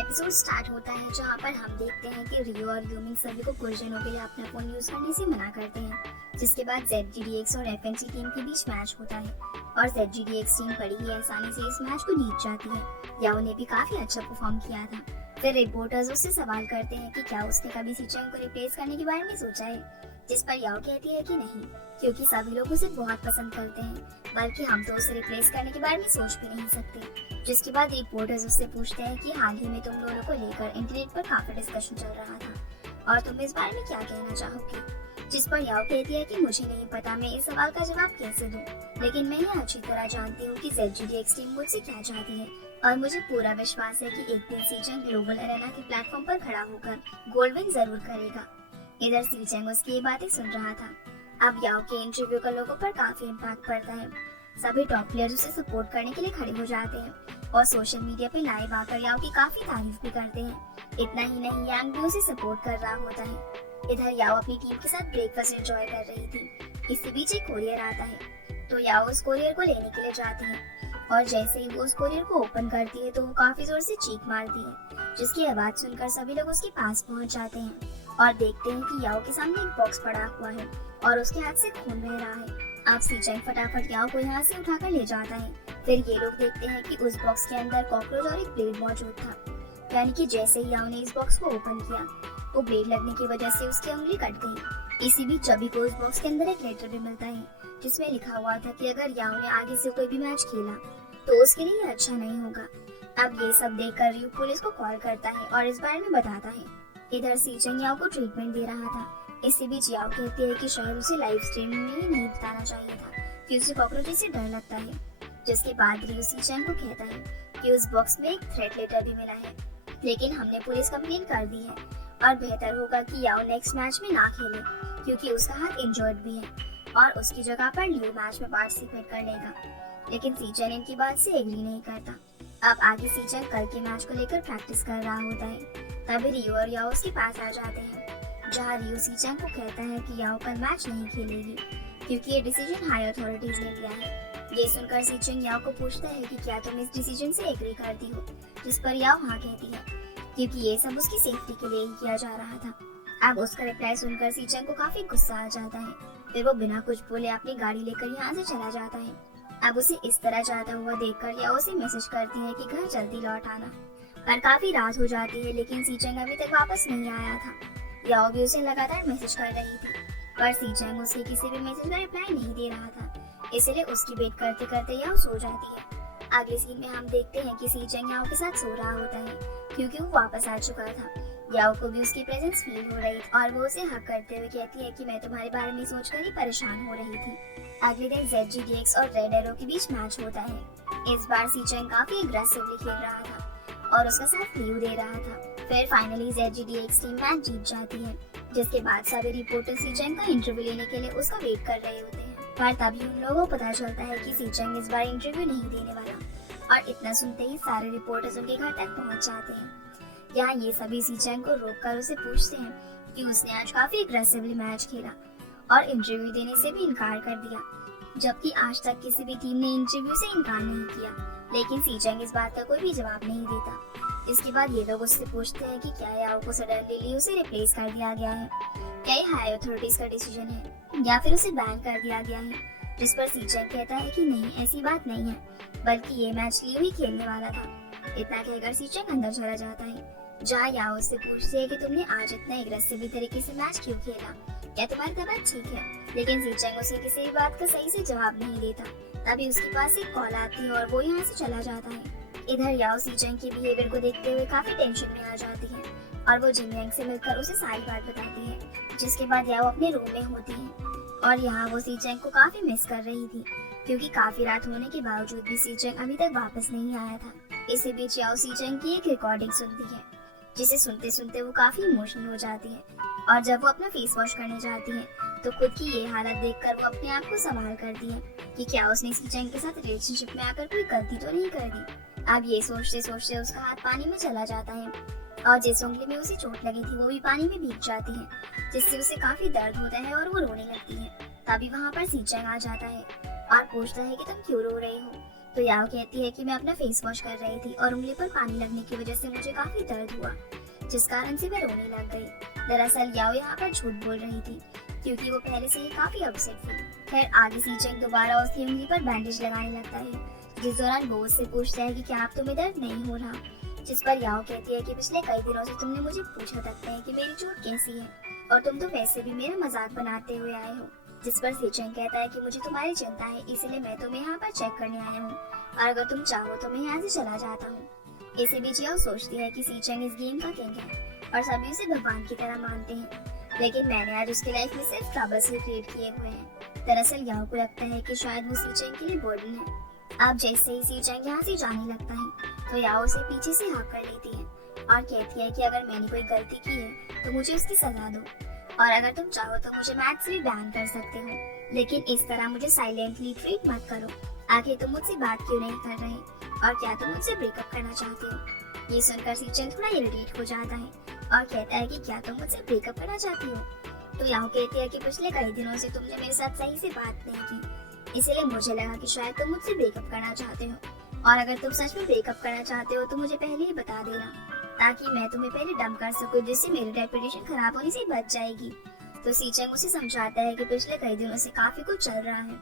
Episode start होता है जहाँ पर हम देखते हैं कि रियो और यूमिंग सभी को कुछ दिनों के लिए अपना फोन यूज करने से मना करते हैं, जिसके बाद ZGDX और FNC टीम के बीच मैच होता है और ZGDX टीम बड़ी ही आसानी से इस मैच को जीत जाती है। याओ ने भी काफी अच्छा परफॉर्म किया था। फिर रिपोर्टर्स उससे सवाल करते हैं कि क्या उसने कभी सीचेंग को रिप्लेस करने के बारे में सोचा है, जिस पर याओ कहती है कि नहीं, क्योंकि सभी लोग उसे बहुत पसंद करते हैं, बल्कि हम तो उसे रिप्लेस करने के बारे में सोच भी नहीं सकते। जिसके बाद रिपोर्टर्स उससे पूछते हैं कि हाल ही में तुम दोनों को लेकर इंटरनेट पर काफी डिस्कशन चल रहा था और तुम इस बारे में क्या कहना चाहोगे, जिस पर याओ कहती है कि मुझे नहीं पता मैं इस सवाल का जवाब कैसे दूं, लेकिन मैं ये अच्छी तरह जानती हूँ कि ZGDX टीम मुझसे क्या चाहती है और मुझे पूरा विश्वास है कि एक दिन सीचेंग ग्लोबल अरेना के प्लेटफॉर्म पर खड़ा होकर गोल्ड विन जरूर करेगा। इधर सीचेंग उसकी ये बातें सुन रहा था। अब याओ के इंटरव्यू का लोगों पर काफी इम्पैक्ट पड़ता है। सभी टॉप प्लेयर्स उसे सपोर्ट करने के लिए खड़े हो जाते हैं और सोशल मीडिया पे लाइव आकर याओ की काफी तारीफ भी करते हैं। इतना ही नहीं, यांग भी उसे सपोर्ट कर रहा होता है। इधर याओ अपनी टीम के साथ ब्रेकफास्ट एंजॉय कर रही थी। इसके बीच एक कोरियर आता है तो याओ उस कोरियर को लेने के लिए जाती है और जैसे ही वो उस कोरियर को ओपन करती है तो वो काफी जोर से चीख मारती है, जिसकी आवाज सुनकर सभी लोग उसके पास पहुंच जाते हैं और देखते हैं कि याओ के सामने एक बॉक्स पड़ा हुआ है और उसके हाथ से खून बह रहा है। अब सीचेंग फटाफट याओ को यहाँ से उठाकर ले जाता है। फिर ये लोग देखते हैं कि उस बॉक्स के अंदर कॉकरोच और एक ब्लेड मौजूद था, यानी कि जैसे ही याओ ने इस बॉक्स को ओपन किया वो ब्लेड लगने की वजह से उसकी उंगली कट गई। इसी बीच जबी को उस बॉक्स के अंदर एक लेटर भी मिलता है जिसमें लिखा हुआ था कि अगर याओ ने आगे से कोई भी मैच खेला तो उसके लिए अच्छा नहीं होगा। अब ये सब देखकर रियो पुलिस को कॉल करता है और इस बारे में बताता है। इधर सीचेंग याओ को ट्रीटमेंट दे रहा था। इसी बीच याओ कहती है कि शायद उसे लाइव स्ट्रीमिंग में ही नहीं बताना चाहिए था कि उसे कॉकरोच से डर लगता है। जिसके बाद रियो सीचेंग को कहता है कि उस बॉक्स में एक थ्रेट लेटर भी मिला है, लेकिन हमने पुलिस कंप्लेन कर दी है और बेहतर होगा कि याओ नेक्स्ट मैच में ना खेले क्योंकि उसका हाथ इंजर्ड भी है और उसकी जगह पर लियो मैच में पार्टिसिपेट कर लेगा। लेकिन सीचेंग इनकी बात से एग्री नहीं करता। अब आगे सीचेंग कल के मैच को लेकर प्रैक्टिस कर रहा होता है। तभी रियो और याओ उसके पास आ जाते हैं, जहाँ रियो सीचेंग को कहता है कि याओ कल मैच नहीं खेलेगी क्योंकि ये डिसीजन हाई अथॉरिटीज ने लिया है। ये सुनकर सीचेंग याओ को पूछता है कि क्या तुम इस डिसीजन से एग्री करती हो, जिस पर याओ हाँ कहती है क्योंकि ये सब उसकी सेफ्टी के लिए ही किया जा रहा था। अब उसका रिप्लाई सुनकर सीचेंग को काफी गुस्सा आ जाता है। फिर वो बिना कुछ बोले अपनी गाड़ी लेकर यहाँ से चला जाता है। अब उसे इस तरह जाता हुआ देखकर याओ उसे मैसेज करती है कि घर जल्दी लौट आना, पर काफी रात हो जाती है लेकिन सीचेंग अभी तक वापस नहीं आया था। याओ भी उसे लगातार मैसेज कर रही थी पर सीचेंग उसे किसी भी मैसेज का रिप्लाई नहीं दे रहा था, इसलिए उसकी वेट करते करते याओ सो जाती है। अगले सीन में हम देखते हैं कि सीचेंग याओ के साथ सो रहा होता है क्योंकि वो वापस आ चुका था। याओ को भी उसकी प्रेजेंस फील हो रही थी और वो उसे हक करते हुए कहती है कि मैं तुम्हारे बारे में सोचकर ही परेशान हो रही थी। अगले दिन ZGDX और रेड एरो के बीच मैच होता है। इस बार सीचेंग काफी अग्रेसिवली खेल रहा था और उसका साथ लियो दे रहा था। फिर फाइनली ZGDX टीम मैच जीत जाती है, जिसके बाद सभी रिपोर्टर सीचेंग का इंटरव्यू लेने के लिए उसका वेट कर रहे होते हैं। पर तभी उन लोगों को पता चलता है कि सीचेंग इस बार इंटरव्यू नहीं देने वाला और इतना सुनते ही सारे रिपोर्टर्स उनके घर तक पहुंच जाते हैं। यहाँ ये सभी सीचेंग को रोककर उसे पूछते हैं कि उसने आज काफी अग्रेसिवली मैच खेला और इंटरव्यू देने से भी इनकार कर दिया, जबकि आज तक किसी भी टीम ने इंटरव्यू से इनकार नहीं किया। लेकिन सीचेंग इस बात का कोई भी जवाब नहीं देता। इसके बाद ये लोग उससे पूछते हैं कि क्या याओ को सडनली लियो से रिप्लेस कर दिया गया है, क्या ये हाई अथॉरिटीज का डिसीजन है या फिर उसे बैन कर दिया गया है, जिस पर सीचेंग कहता है कि नहीं, ऐसी बात नहीं है, बल्कि ये मैच लियो ही खेलने वाला था। इतना कहकर सीचेंग अंदर चला जाता है, जहाँ याओ उससे पूछती है कि तुमने आज इतना एग्रेसिव तरीके से मैच क्यों खेला, क्या तुम्हारी तबीयत ठीक है। लेकिन सीचेंग उसे किसी भी बात का सही से जवाब नहीं देता। तभी उसके पास एक कॉल आती है और वो यहाँ से चला जाता है। इधर याओ सीचेंग के बिहेवियर को देखते हुए काफी टेंशन में आ जाती है और वो जिनयांग से मिलकर उसे सारी बात बताती है, जिसके बाद याओ अपने रूम में होती है और यहाँ वो सीचेंग को काफी मिस कर रही थी क्योंकि काफी रात होने के बावजूद भी सीचेंग अभी तक वापस नहीं आया था। इसी बीच याओ सीचेंग की एक रिकॉर्डिंग सुनती है, जिसे सुनते सुनते वो काफी इमोशनल हो जाती है और जब वो अपना फेस वॉश करने जाती है तो खुद की ये हालत देखकर वो अपने आप को संभाल करती है कि क्या उसने सीचेंग के साथ रिलेशनशिप में आकर कोई गलती तो नहीं कर दी। अब ये सोचते सोचते उसका हाथ पानी में चला जाता है और जिस उंगली में उसे चोट लगी थी वो भी पानी में भीग जाती है, जिससे उसे काफी दर्द होता है और वो रोने लगती है। तभी वहाँ पर सीचेंग आ जाता है और पूछता है कि तुम क्यों रो रही हो। तो याओ कहती है कि मैं अपना फेस वॉश कर रही थी और उंगली पर पानी लगने की वजह से मुझे काफी दर्द हुआ, जिस कारण से मैं रोने लग गई। दरअसल याओ यहाँ पर झूठ बोल रही थी क्योंकि वो पहले से ही काफी अपसेट थी। खैर आगे सीचेंग दोबारा उसकी उंगली पर बैंडेज लगाने लगता है, जिस दौरान वो उससे पूछता है कि क्या अब तुम्हें दर्द नहीं हो रहा, जिस पर याओ कहती है कि पिछले कई दिनों से तुमने मुझे पूछा तक नहीं कि मेरी चोट कैसी है और तुम तो वैसे भी मेरा मजाक बनाते हुए आए हो। जिस पर सीचेंग कहता है कि मुझे तुम्हारी चिंता है, इसलिए मैं तुम्हें यहाँ पर चेक करने आया हूँ और अगर तुम चाहो तो मैं यहाँ से चला जाता हूँ। इसी बीच याओ सोचती है कि सीचेंग इस गेम का किंग है और सभी उसे भगवान की तरह मानते हैं, लेकिन मैंने आज उसकी लाइफ में सिर्फ ट्रबल्स ही क्रिएट किए हुए हैं। दरअसल याओ को लगता है कि शायद वो सीचेंग के लिए बर्डन है। अब जैसे ही सीचेंग यहाँ से जाने लगता है तो याओ उसे पीछे से हक कर लेती है और कहती है कि अगर मैंने कोई गलती की है तो मुझे उसकी सलाह दो और अगर तुम चाहो तो मुझे मैच से भी बैन कर सकते हो, लेकिन इस तरह मुझे साइलेंटली ट्रीट मत करो। आखिर तुम मुझसे बात क्यों नहीं कर रहे और क्या तुम मुझसे ब्रेकअप करना चाहते हो? ये सुनकर सीचेंग थोड़ा इरिटेट हो जाता है और कहता है कि क्या तुम मुझसे ब्रेकअप करना चाहती हो? तो याओ कहती है कि पिछले कई दिनों से तुमने मेरे साथ सही से बात नहीं की, इसीलिए मुझे लगा कि शायद तुम मुझसे ब्रेकअप करना चाहते हो और अगर तुम सच में ब्रेकअप करना चाहते हो तो मुझे पहले ही बता देना ताकि मैं तुम्हें पहले डंप कर सकूं, जिससे मेरी रेपुटेशन खराब होने से बच जाएगी। तो सीचेंग उसे समझाता है कि पिछले कई दिनों से काफी कुछ चल रहा है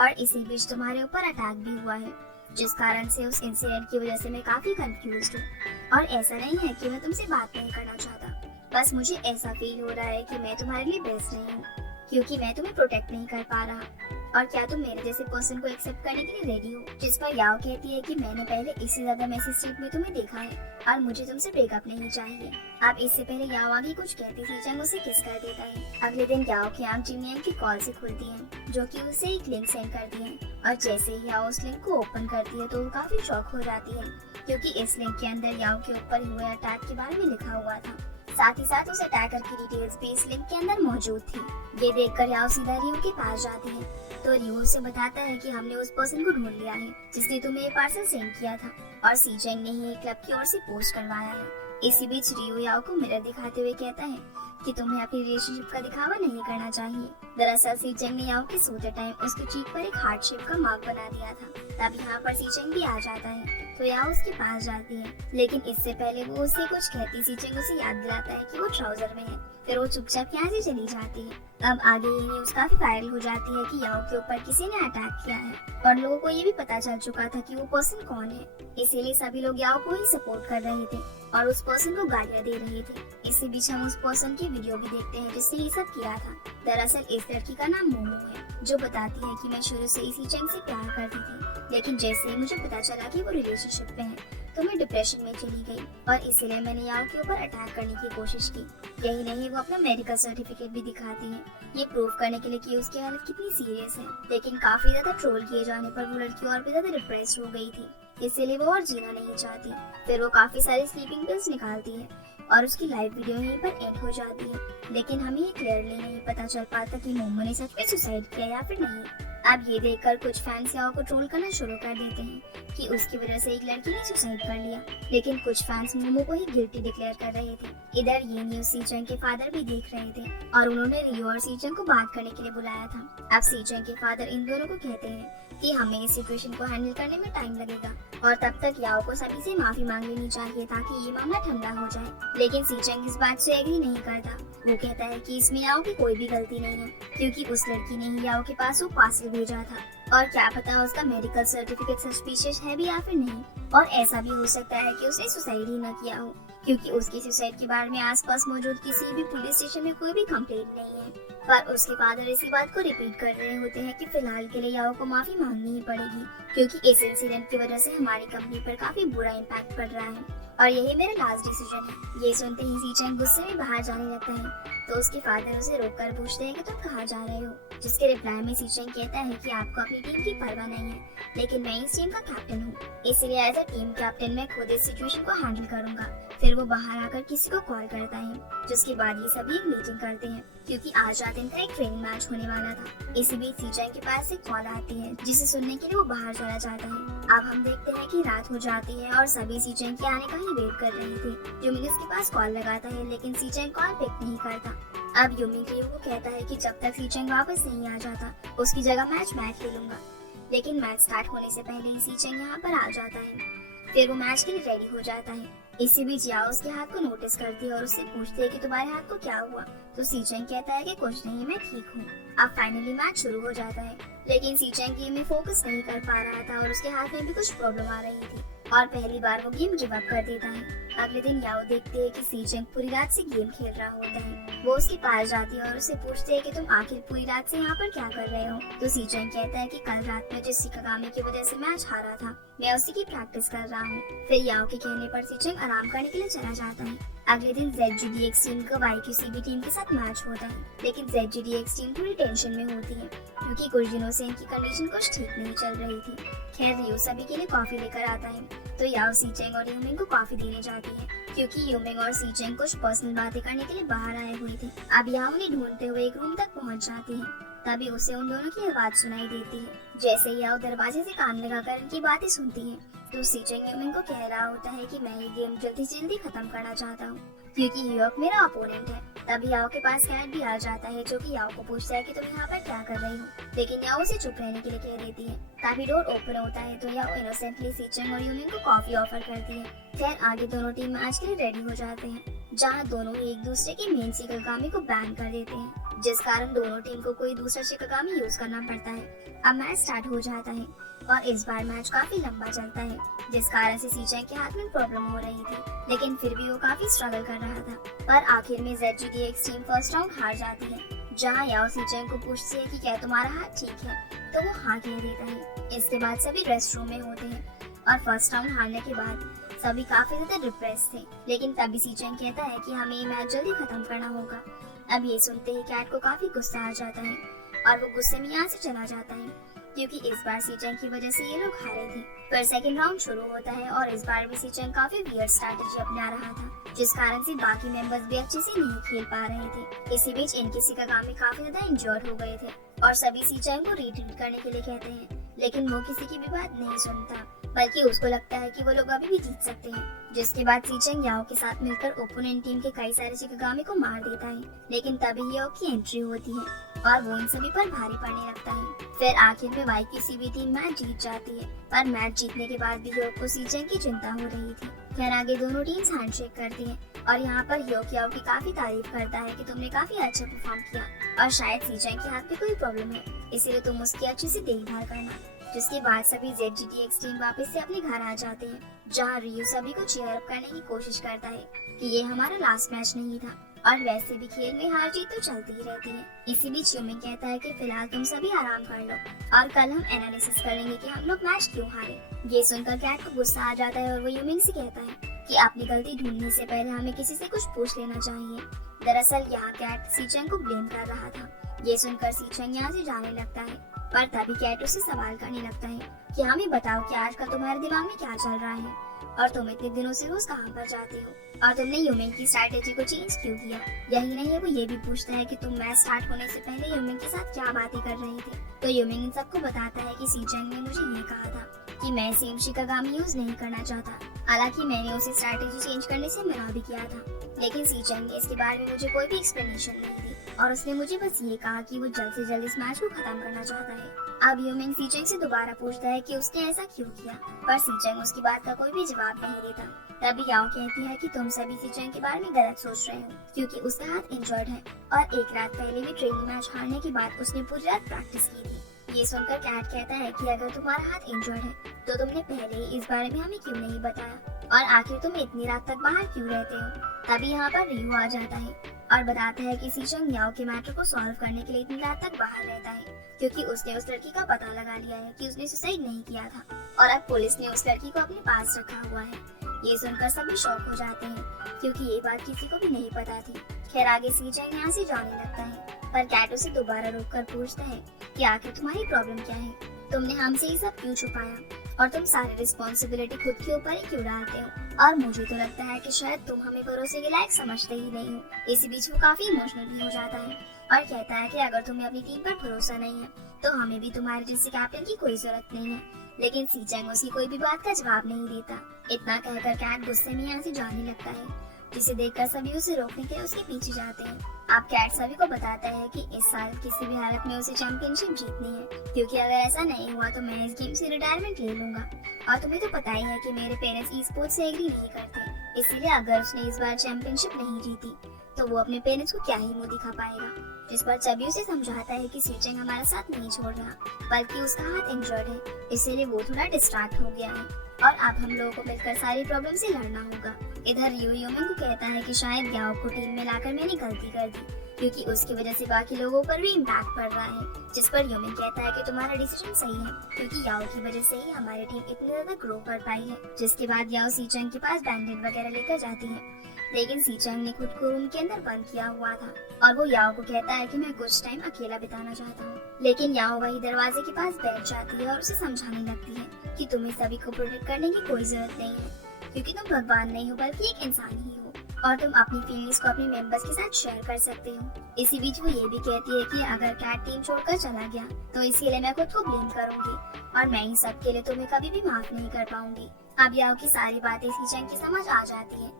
और इसी बीच तुम्हारे ऊपर अटैक भी हुआ है, जिस कारण से उस इंसिडेंट की वजह से मैं काफी कंफ्यूज्ड हूँ और ऐसा नहीं है कि मैं तुमसे बात नहीं करना चाहता, बस मुझे ऐसा फील हो रहा है कि मैं तुम्हारे लिए बेस्ट नहीं हूँ क्योंकि मैं तुम्हें प्रोटेक्ट नहीं कर पा रहा। और क्या तुम मेरे जैसे पर्सन को एक्सेप्ट करने के लिए रेडी हो? जिस पर याओ कहती है कि मैंने पहले इससे ज्यादा मैसी स्ट्रीट में तुम्हें देखा है और मुझे तुमसे ब्रेकअप नहीं चाहिए। अब इससे पहले याओ आगे कुछ कहती सीचेंग उसे किस कर देता है। अगले दिन याओ की आंख जिमियन की कॉल से खुलती है जो कि उसे एक लिंक सेंड करती है और जैसे ही याओ उस लिंक को ओपन करती है तो वो काफी शॉक हो जाती है क्योंकि इस लिंक के अंदर याओ के ऊपर हुए अटैक के बारे में लिखा हुआ था। साथ ही साथ उस अटैकर की डिटेल्स भी इस लिंक के अंदर मौजूद थी। ये देखकर याओ सीधा रियो के पास जाती है तो रियो उसे बताता है कि हमने उस पर्सन को ढूंढ लिया है जिसने तुम्हें ये पार्सल सेंड किया था और सीचेंग ने ही क्लब की ओर से पोस्ट करवाया है। इसी बीच रियो याओ को मिरर दिखाते हुए कहता है कि तुम्हें अपनी रिलेशनशिप का दिखावा नहीं करना चाहिए। दरअसल सीचेंग ने याओ के सोते टाइम उसकी चीक पर एक हार्ट शेप का मार्क बना दिया था। तब यहाँ पर सीचेंग भी आ जाता है तो याओ उसके पास जाती है, लेकिन इससे पहले वो उससे कुछ कहती सीचेंग उसे याद दिलाता है कि वो ट्राउजर में है। फिर वो चुपचाप यहाँ से चली जाती है। अब आगे ये न्यूज काफी वायरल हो जाती है कि याओ के ऊपर किसी ने अटैक किया है और लोगों को ये भी पता चल चुका था कि वो पर्सन कौन है, इसीलिए सभी लोग याओ को ही सपोर्ट कर रहे थे और उस पर्सन को गालियां दे रहे थे। इसी बीच हम उस पर्सन की वीडियो भी देखते हैं जिससे ये सब किया था। दरअसल इस लड़की का नाम मोमो है जो बताती है कि मैं शुरू से ही सीचेंग से प्यार करती थी, लेकिन जैसे ही मुझे पता चला कि वो रिलेशनशिप में है तो मैं डिप्रेशन में चली गई और इसीलिए मैंने याओ के ऊपर अटैक करने की कोशिश की। यही नहीं, वो अपना मेडिकल सर्टिफिकेट भी दिखाती है ये प्रूव करने के लिए कि उसकी हालत कितनी सीरियस है। लेकिन काफी ज्यादा ट्रोल किए जाने पर वो लड़की और भी ज्यादा डिप्रेस हो गई थी, इसीलिए वो और जीना नहीं चाहती। फिर वो काफी सारी स्लीपिंग पिल्स निकालती है और उसकी लाइव वीडियो यहीं पर एंड हो जाती है, लेकिन हमें ये क्लियरली नहीं पता चल पाता कि मोमो ने सच में सुसाइड किया या फिर नहीं। अब ये देखकर कुछ फैंस याओ को ट्रोल करना शुरू कर देते हैं कि उसकी वजह से एक लड़की ने सुसाइड कर लिया, लेकिन कुछ फैंस मोमो को ही गिल्टी डिक्लेयर कर रहे थे। इधर ये न्यूज सीचेंग के फादर भी देख रहे थे और उन्होंने रियो और सीचेंग को बात करने के लिए बुलाया था। अब सीचेंग के फादर इन दोनों को कहते हैं कि हमें इस सिचुएशन को हैंडल करने में टाइम लगेगा और तब तक याओ को सभी से माफी मांग लेनी चाहिए ताकि ये मामला ठंडा हो जाए। लेकिन सीचेंग इस बात से एग्री नहीं करता। वो कहता है कि इसमें याओ की कोई भी गलती नहीं है क्योंकि उस लड़की ने ही याओ के पास वो पार्सल भेजा था और क्या पता उसका मेडिकल सर्टिफिकेट सस्पिशियस है भी या फिर नहीं, और ऐसा भी हो सकता है कि उसने सुसाइड ही न किया हो क्योंकि उसकी सुसाइड के बारे में आसपास मौजूद किसी भी पुलिस स्टेशन में कोई भी कंप्लेंट नहीं है। पर उसके फादर इसी बात को रिपीट कर रहे होते हैं कि फिलहाल के लिए याओ को माफी मांगनी ही पड़ेगी क्योंकि इस इंसिडेंट की वजह से हमारी कंपनी पर काफी बुरा इम्पैक्ट पड़ रहा है और यही मेरा लास्ट डिसीजन है। ये सुनते ही सीचेंग गुस्से में बाहर जाने लगता है तो उसके फादर उसे रोककर पूछते हैं कि तुम कहाँ जा रहे हो, जिसके रिप्लाई में सीचेंग कहता है कि आपको अपनी टीम की परवाह नहीं है, लेकिन मैं इस टीम का कैप्टन हूँ, इसलिए एज अ टीम कैप्टन मैं खुद इस सिचुएशन को हैंडल करूंगा। फिर वो बाहर आकर किसी को कॉल करता है जिसके बाद ये सभी एक मीटिंग करते हैं क्योंकि आज रात इनका एक ट्रेनिंग मैच होने वाला था। इसी बीच सीचेंग के पास एक कॉल आती है जिसे सुनने के लिए वो बाहर चला जाता है। अब हम देखते हैं कि रात हो जाती है और सभी सीचेंग के आने का ही वेट कर रहे थे। यूमिंग उसके पास कॉल लगाता है लेकिन सीचेंग कॉल पिक नहीं करता। अब यूमिंग रियो को कहता है कि जब तक सीचेंग वापस नहीं आ जाता उसकी जगह मैं खेलूंगा, लेकिन मैच स्टार्ट होने से पहले ही सीचेंग यहाँ पर आ जाता है। फिर वो मैच के लिए रेडी हो जाता है। इसी बीच याओ उसके हाथ को नोटिस करती है और उससे पूछती है कि तुम्हारे हाथ को क्या हुआ। तो सीचेंग कहता है कि कुछ नहीं, मैं ठीक हूँ। अब फाइनली मैच शुरू हो जाता है, लेकिन सीचेंग गेम में फोकस नहीं कर पा रहा था और उसके हाथ में भी कुछ प्रॉब्लम आ रही थी और पहली बार वो गेम गिव अप कर देता है। अगले दिन याओ देखते है कि सीचेंग पूरी रात से गेम खेल रहा होता है। वो उसके पास जाती है और उससे पूछती है कि तुम आखिर पूरी रात से यहाँ पर क्या कर रहे हो। तो सीचेंग कहता है कि कल रात में जिस शिकागामी की वजह से मैच हारा था, मैं उसी की प्रैक्टिस कर रहा हूँ। फिर याओ के कहने पर सीचेंग आराम करने के लिए चला जाता है। अगले दिन ZGDX टीम का YQCB टीम के साथ मैच होता है, लेकिन ZGDX टीम थोड़ी टेंशन में होती है क्योंकि कुछ दिनों से इनकी कंडीशन कुछ ठीक नहीं चल रही थी। खैर रियो सभी के लिए कॉफी लेकर आता है, तो याओ सीचेंग और यूमिंग को कॉफी देने जाती है क्योंकि यूमिंग और सीचेंग कुछ पर्सनल बातें करने के लिए बाहर आए हुए थे। अब याओ उन्हें ढूंढते हुए एक रूम तक पहुंच जाती है, तभी उसे उन दोनों की आवाज सुनाई देती है। जैसे ही याओ दरवाजे से कान लगाकर इनकी बातें सुनती है, तो सीचेंग यूमिंग को कह रहा होता है कि मैं ये गेम जल्दी से जल्दी खत्म करना चाहता हूँ क्योंकि ह्यूक मेरा अपोनेंट है। तभी याओ के पास कैट भी आ जाता है जो कि याओ को पूछता है कि तुम यहाँ पर क्या कर रही हो, लेकिन याओ उसे चुप रहने के लिए कह देती है। तभी डोर ओपन होता है तो याओ इनोसेंटली सीचेंग और यूमिंग को कॉफी ऑफर करती है। खैर आगे दोनों टीम मैच के लिए रेडी हो जाते हैं, जहाँ दोनों ही एक दूसरे की मेन शिकागामी को बैन कर देते हैं, जिस कारण दोनों टीम को कोई दूसरा शिकागामी यूज करना पड़ता है। अब मैच स्टार्ट हो जाता है और इस बार मैच काफी लंबा चलता है, जिस कारण से सीचेंग के हाथ में प्रॉब्लम हो रही थी, लेकिन फिर भी वो काफी स्ट्रगल कर रहा था। पर आखिर में ZGDX टीम फर्स्ट राउंड हार जाती है, जहाँ याओ सीचेंग को पूछती है कि क्या तुम्हारा हाथ ठीक है, तो वो हाँ कह देता है। इसके बाद सभी रेस्ट रूम में होते हैं और फर्स्ट राउंड हारने के बाद सभी काफी ज्यादा डिप्रेस थे, लेकिन तभी सीचेंग कहता है कि हमें ये मैच जल्दी खत्म करना होगा। अब ये सुनते ही कैट को काफी गुस्सा आ जाता है और वो गुस्से में यहाँ से चला जाता है क्योंकि इस बार सीचेंग की वजह से ये लोग हारे थे। फिर सेकंड राउंड शुरू होता है और इस बार भी सीचेंग काफी वियर्ड स्ट्रैटेजी अपना रहा था, जिस कारण से बाकी मेंबर्स भी अच्छे से नहीं खेल पा रहे थे। इसी बीच इनके शिकागामी काफी ज्यादा इंजर्ड हो गए थे और सभी सीचेंग को रिट्रीट करने के लिए कहते हैं, लेकिन वो किसी की भी बात नहीं सुनता, बल्कि उसको लगता है कि वो लोग अभी भी जीत सकते हैं। जिसके बाद सीचेंग याओ के साथ मिलकर ओपोनेंट टीम के कई सारे शिकागामी को मार देता है, लेकिन तभी याओ की एंट्री होती है और वो इन सभी पर भारी पड़ने लगता है। फिर आखिर में YQCB टीम मैच जीत जाती है, पर मैच जीतने के बाद भी ह्यूक को सीचेंग की चिंता हो रही थी। खैर आगे दोनों टीम्स हैंडशेक करती हैं और यहाँ पर ह्यूक याओ की काफी तारीफ करता है कि तुमने काफी अच्छा परफॉर्म किया और शायद सीचेंग के हाथ में कोई प्रॉब्लम है, इसलिए तुम उसकी अच्छे से देखभाल करना। जिसके बाद सभी ZGDX टीम वापस से अपने घर आ जाते हैं, जहाँ रियो सभी को चीयर अप करने की कोशिश करता है कि ये हमारा लास्ट मैच नहीं था और वैसे भी खेल में हार जीत तो चलती ही रहती है। इसी बीच यूमिंग कहता है कि फिलहाल तुम सभी आराम कर लो और कल हम एनालिसिस करेंगे कि हम लोग मैच क्यों हारे। ये सुनकर कैट को गुस्सा आ जाता है और वो यूमिंग से कहता है कि अपनी गलती ढूंढने से पहले हमें किसी से कुछ पूछ लेना चाहिए। दरअसल यहाँ कैट सीचेंग को ब्लेम कर रहा था। ये सुनकर सीचेंग यहाँ से जाने लगता है, पर तभी कैट उसे सवाल करने लगता है कि हमें बताओ कि आजकल तुम्हारे दिमाग में क्या चल रहा है और तुम इतने दिनों से रोज कहाँ पर जाते हो और तुमने यूमिंग की स्ट्रैटेजी को चेंज क्यों किया। यही नहीं, वो ये भी पूछता है कि तुम मैच स्टार्ट होने से पहले यूमिंग के साथ क्या बातें कर रहे थे। तो यूमिंग इन सबको बताता है कि सीचेंग ने मुझे ये कहा था कि मैं सेम शिकागामी यूज नहीं करना चाहता। हालांकि मैंने उसे स्ट्रैटेजी चेंज करने से मना भी किया था, लेकिन सीचेंग ने इसके बारे में मुझे कोई भी एक्सप्लेनेशन नहीं दी और उसने मुझे बस ये कहा कि वो जल्द से जल्द इस मैच को खत्म करना चाहता है। अब यूमिंग सीचेंग से दोबारा पूछता है कि उसने ऐसा क्यों किया, पर सीचेंग उसकी बात का कोई भी जवाब नहीं देता। तभी याओ कहती है कि तुम सभी सीचेंग के बारे में गलत सोच रहे हो क्योंकि उसका हाथ इंजर्ड है और एक रात पहले भी ट्रेनिंग मैच हारने के बाद उसने पूरी रात प्रैक्टिस की थी। ये सुनकर कैट कहता है कि अगर तुम्हारा हाथ इंजर्ड है तो तुमने पहले ही इस बारे में हमें क्यों नहीं बताया और आखिर तुम इतनी रात तक बाहर क्यों रहते हो। तभी यहाँ पर रियो आ जाता है और बताता है कि सीचेंग याओ के मैटर को सॉल्व करने के लिए इतनी रात तक बाहर रहता है क्योंकि उसने उस लड़की का पता लगा लिया है कि उसने सुसाइड नहीं किया था और अब पुलिस ने उस लड़की को अपने पास रखा हुआ है। ये सुनकर सभी शॉक हो जाते हैं क्योंकि ये बात किसी को भी नहीं पता थी। खैर आगे सीचेंग यहाँ से जाने लगता है, पर कैट उसे दोबारा रोककर पूछता है कि आखिर तुम्हारी प्रॉब्लम क्या है, तुमने हमसे ये सब क्यों छुपाया और तुम सारी रिस्पॉन्सिबिलिटी खुद के ऊपर ही क्यों डालते हो। और मुझे तो लगता है कि शायद तुम हमें भरोसे के लायक समझते ही नहीं हो। इसी बीच वो काफी इमोशनल भी हो जाता है और कहता है कि अगर तुम्हें अपनी टीम पर भरोसा नहीं है तो हमें भी तुम्हारे जैसे कैप्टन की कोई जरूरत नहीं है। लेकिन सीचेंग उसकी कोई भी बात का जवाब नहीं देता। इतना कहकर कैट गुस्से में यहाँ से जाने लगता है जिसे देखकर सभी उसे रोकने के लिए उसके पीछे जाते हैं। अब कैट सभी को बताता है कि इस साल किसी भी हालत में उसे चैंपियनशिप जीतनी है, क्योंकि अगर ऐसा नहीं हुआ तो मैं इस गेम से रिटायरमेंट ले लूंगा। और तुम्हें तो पता ही है कि मेरे पेरेंट्स ई स्पोर्ट्स से एग्री नहीं करते, इसीलिए अगर उसने इस बार चैंपियनशिप नहीं जीती तो वो अपने पेरेंट्स को क्या ही मुंह दिखा पाएगा। जिस पर चबी उसे समझाता है कि सीचेंग हमारा साथ नहीं छोड़ रहा, बल्कि उसका हाथ इंजर्ड है, इसीलिए वो थोड़ा डिस्ट्रैक्ट हो गया है और अब हम लोगों को मिलकर सारी प्रॉब्लम से लड़ना होगा। इधर रियो योमिंग को कहता है कि शायद याओ को टीम में लाकर मैंने गलती कर दी, क्योंकि उसकी वजह से बाकी लोगों पर भी इम्पैक्ट पड़ रहा है। जिस पर योमिंग कहता है कि तुम्हारा डिसीजन सही है, क्योंकि याओ की वजह से ही हमारी टीम इतनी ज्यादा ग्रो कर पाई है। जिसके बाद याओ सीचेंग के पास बैंडेड वगैरह लेकर जाती है, लेकिन सीचेंग ने खुद को रूम के अंदर बंद किया हुआ था और वो याओ को कहता है कि मैं कुछ टाइम अकेला बिताना चाहता हूँ। लेकिन याओ वही दरवाजे के पास बैठ जाती है और उसे समझाने लगती है कि तुम्हें सभी को प्रोटेक्ट करने की कोई जरूरत नहीं है, क्योंकि तुम भगवान नहीं हो बल्कि एक इंसान ही हो और तुम अपनी फीलिंग्स को अपने मेंबर्स के साथ शेयर कर सकते हो। इसी बीच वो ये भी कहती है कि अगर कैट टीम छोड़कर चला गया तो इसके लिए मैं खुद को ब्लेम करूंगी और मैं इन सब के लिए तुम्हें कभी भी माफ नहीं कर पाऊंगी। अब याओ की सारी बातें सीचेंग की समझ आ जाती है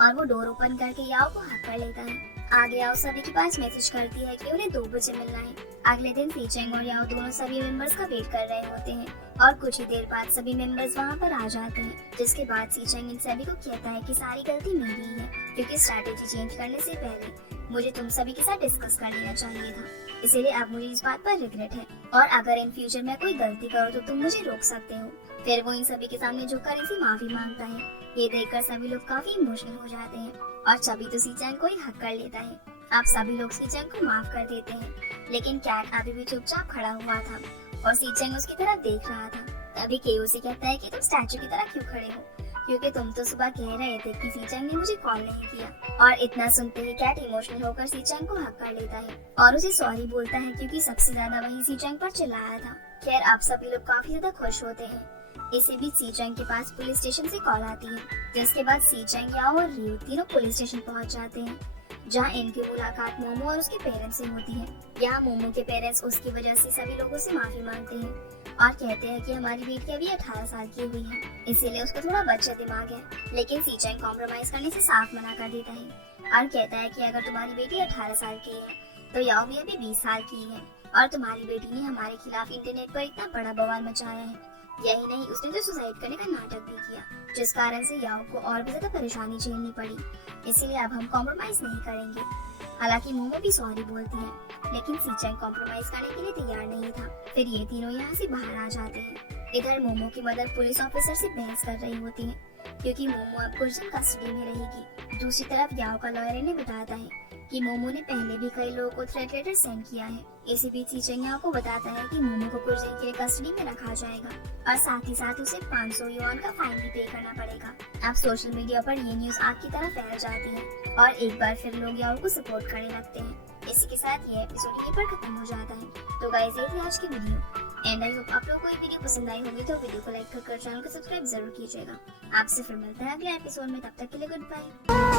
और वो डोर ओपन करके याओ को हक कर लेता है। आगे याओ सभी के पास मैसेज करती है कि उन्हें 2 बजे मिलना है। अगले दिन सीचेंग और याओ दोनों सभी मेंबर्स का वेट कर रहे होते हैं और कुछ ही देर बाद सभी मेंबर्स वहाँ पर आ जाते हैं, जिसके बाद सीचेंग इन सभी को कहता है कि सारी गलती मेरी है, क्योंकि स्ट्रैटेजी चेंज करने से पहले मुझे तुम सभी के साथ डिस्कस कर लेना चाहिए था, इसीलिए अब मुझे इस बात पर रिग्रेट है और अगर इन फ्यूचर में कोई गलती करो तो तुम मुझे रोक सकते हो। फिर वो इन सभी के सामने झुककर इनसे माफी मांगता है। ये देखकर सभी लोग काफी इमोशनल हो जाते हैं और सभी तो सीचेंग को ही हक कर लेता है। अब सभी लोग सीचेंग को माफ कर देते हैं, लेकिन कैट अभी भी चुपचाप खड़ा हुआ था और सीचेंग उसकी तरफ देख रहा था। तभी केओ से कहता है कि तुम स्टैचू की तरह क्यों खड़े हो, क्योंकि तुम तो सुबह कह रहे थे कि सीचेंग ने मुझे कॉल नहीं किया। और इतना सुनते ही कैट इमोशनल होकर सीचेंग को हक कर लेता है और उसे सॉरी बोलता है, क्योंकि सबसे ज्यादा वही सीचेंग पर चिल्लाया था। खैर अब सभी लोग काफी ज्यादा खुश होते हैं। इसी बीच सीचेंग के पास पुलिस स्टेशन से कॉल आती है, जिसके बाद सीचेंग, याओ और रियो तीनों पुलिस स्टेशन पहुंच जाते हैं, जहां इनकी मुलाकात मोमो और उसके पेरेंट्स से होती है। यहाँ मोमो के पेरेंट्स उसकी वजह से सभी लोगों से माफी मांगते हैं और कहते हैं कि हमारी बेटी अभी 18 साल की हुई है, इसीलिए उसका थोड़ा बच्चा दिमाग है। लेकिन सीचेंग कॉम्प्रोमाइज करने से साफ मना कर देता है और कहता है कि अगर तुम्हारी बेटी 18 साल की है तो याओ भी अभी 20 साल की है और तुम्हारी बेटी ने हमारे खिलाफ इंटरनेट पर इतना बड़ा बवाल मचाया है। यही नहीं, उसने तो सुसाइड करने का नाटक भी किया, जिस कारण से याओ को और भी ज्यादा परेशानी झेलनी पड़ी। इसीलिए अब हम कॉम्प्रोमाइज नहीं करेंगे। हालांकि मोमो भी सॉरी बोलती है, लेकिन सीचेंग कॉम्प्रोमाइज करने के लिए तैयार नहीं था। फिर ये तीनों यहाँ से बाहर आ जाते हैं। इधर मोमो की मदर पुलिस ऑफिसर से बहस कर रही होती है, क्योंकि मोमो अब कुछ दिन कस्टडी में रहेगी। दूसरी तरफ याओ का लॉयर इन्हें बताता है कि मोमो ने पहले भी कई लोगों को थ्रेट लेटर सेंड किया है। इसी बीच सीचेंग याओ को बताता है कि मोमो को कुछ दिन के लिए कस्टडी में रखा जाएगा और साथ ही साथ उसे 500 युआन का फाइन भी पे करना पड़ेगा। अब सोशल मीडिया पर ये न्यूज आग की तरह फैल जाती है और एक बार फिर लोग याओ को सपोर्ट करने लगते हैं। इसी के साथ ये एपिसोड यहीं पर खत्म हो जाता है। तो गाइस ये थी आज की वीडियो एंड आई होप आप लोगों को ये वीडियो पसंद आई होगी, तो वीडियो को लाइक कर चैनल को सब्सक्राइब जरूर कीजिएगा। आपसे फिर मिलते हैं अगले एपिसोड में, तब तक के लिए गुड बाय।